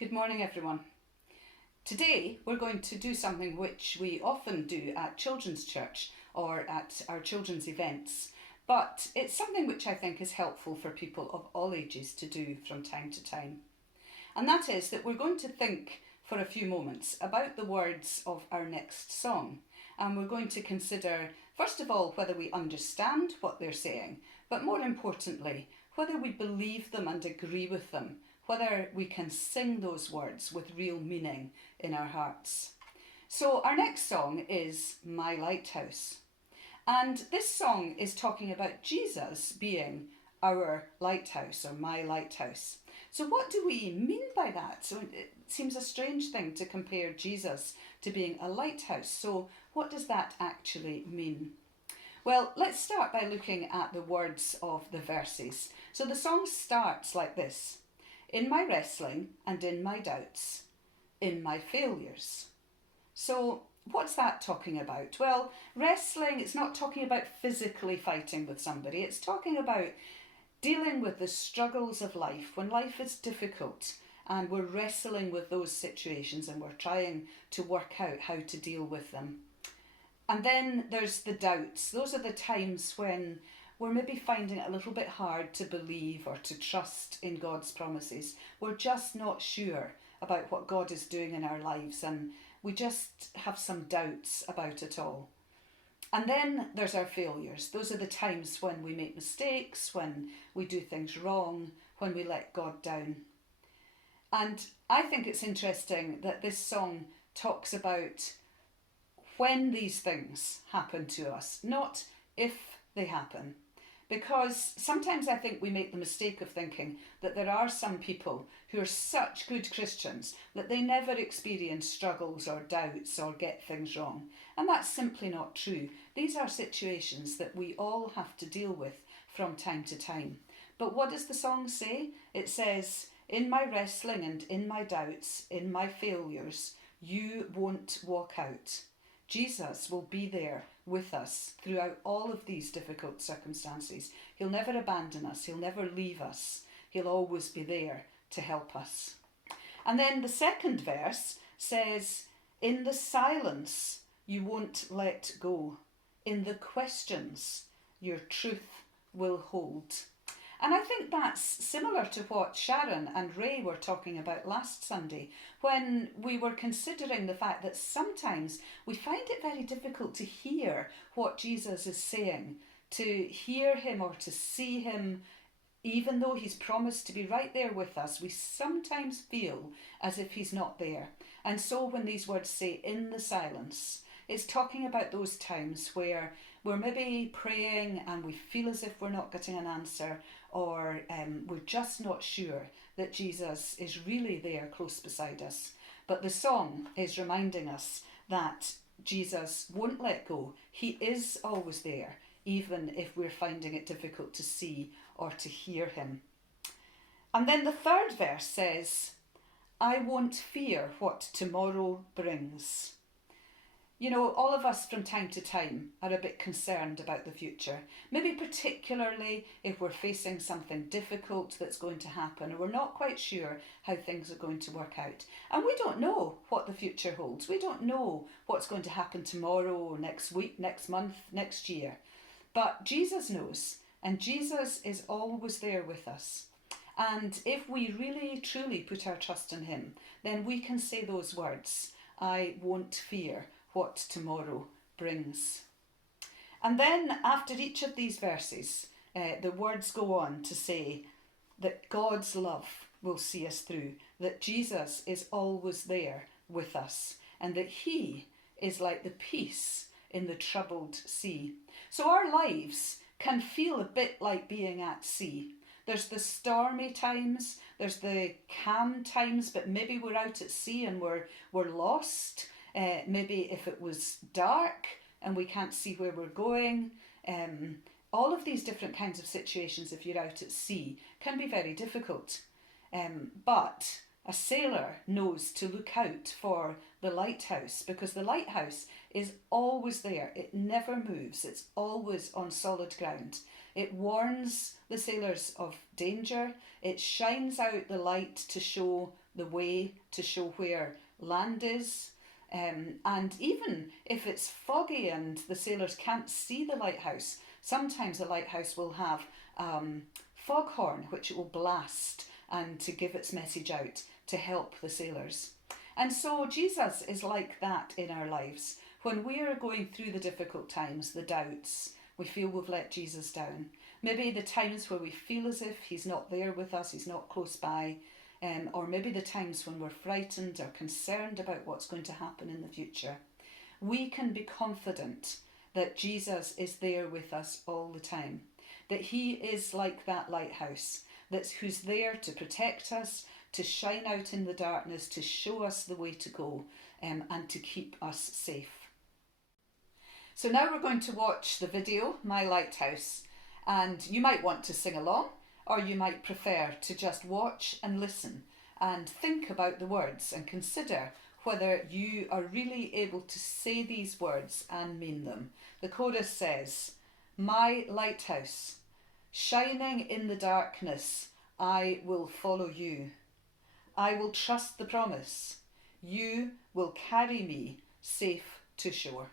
Good morning, everyone. Today we're going to do something which we often do at children's church or at our children's events, but it's something which I think is helpful for people of all ages to do from time to time. And that is that we're going to think for a few moments about the words of our next song. And we're going to consider, first of all, whether we understand what they're saying, but more importantly, whether we believe them and agree with them, whether we can sing those words with real meaning in our hearts. So our next song is My Lighthouse. And this song is talking about Jesus being our lighthouse or my lighthouse. So what do we mean by that? So it seems a strange thing to compare Jesus to being a lighthouse. So what does that actually mean? Well, let's start by looking at the words of the verses. So the song starts like this: in my wrestling and in my doubts, in my failures. So what's that talking about? Well, wrestling, it's not talking about physically fighting with somebody. It's talking about dealing with the struggles of life, when life is difficult and we're wrestling with those situations and we're trying to work out how to deal with them. And then there's the doubts. Those are the times when we're maybe finding it a little bit hard to believe or to trust in God's promises. We're just not sure about what God is doing in our lives, and we just have some doubts about it all. And then there's our failures. Those are the times when we make mistakes, when we do things wrong, when we let God down. And I think it's interesting that this song talks about when these things happen to us, not if they happen. Because sometimes I think we make the mistake of thinking that there are some people who are such good Christians that they never experience struggles or doubts or get things wrong. And that's simply not true. These are situations that we all have to deal with from time to time. But what does the song say? It says, in my wrestling and in my doubts, in my failures, you won't walk out. Jesus will be there with us throughout all of these difficult circumstances. He'll never abandon us. He'll never leave us. He'll always be there to help us. And then the second verse says, in the silence, you won't let go. In the questions, your truth will hold. And I think that's similar to what Sharon and Ray were talking about last Sunday, when we were considering the fact that sometimes we find it very difficult to hear what Jesus is saying, to hear him or to see him. Even though he's promised to be right there with us, we sometimes feel as if he's not there. And so when these words say in the silence, it's talking about those times where we're maybe praying and we feel as if we're not getting an answer, or we're just not sure that Jesus is really there close beside us. But the song is reminding us that Jesus won't let go. He is always there, even if we're finding it difficult to see or to hear him. And then the third verse says, I won't fear what tomorrow brings. You know, all of us from time to time are a bit concerned about the future, maybe particularly if we're facing something difficult that's going to happen, or we're not quite sure how things are going to work out. And we don't know what the future holds. We don't know what's going to happen tomorrow, next week, next month, next year. But Jesus knows, and Jesus is always there with us. And if we really, truly put our trust in him, then we can say those words, I won't fear what tomorrow brings. And then after each of these verses, the words go on to say that God's love will see us through, that Jesus is always there with us, and that he is like the peace in the troubled sea. So our lives can feel a bit like being at sea. There's the stormy times, there's the calm times, but maybe we're out at sea and we're lost. Maybe if it was dark and we can't see where we're going. All of these different kinds of situations, if you're out at sea, can be very difficult. But a sailor knows to look out for the lighthouse, because the lighthouse is always there. It never moves. It's always on solid ground. It warns the sailors of danger. It shines out the light to show the way, to show where land is. And even if it's foggy and the sailors can't see the lighthouse, sometimes the lighthouse will have foghorn which it will blast and to give its message out to help the sailors. And so Jesus is like that in our lives. When we are going through the difficult times, the doubts, we feel we've let Jesus down. Maybe the times where we feel as if he's not there with us, he's not close by, or maybe the times when we're frightened or concerned about what's going to happen in the future. We can be confident that Jesus is there with us all the time, that he is like that lighthouse, who's there to protect us, to shine out in the darkness, to show us the way to go, and to keep us safe. So now we're going to watch the video, My Lighthouse, and you might want to sing along, or you might prefer to just watch and listen and think about the words and consider whether you are really able to say these words and mean them. The chorus says, "My lighthouse, shining in the darkness, I will follow you. I will trust the promise. You will carry me safe to shore."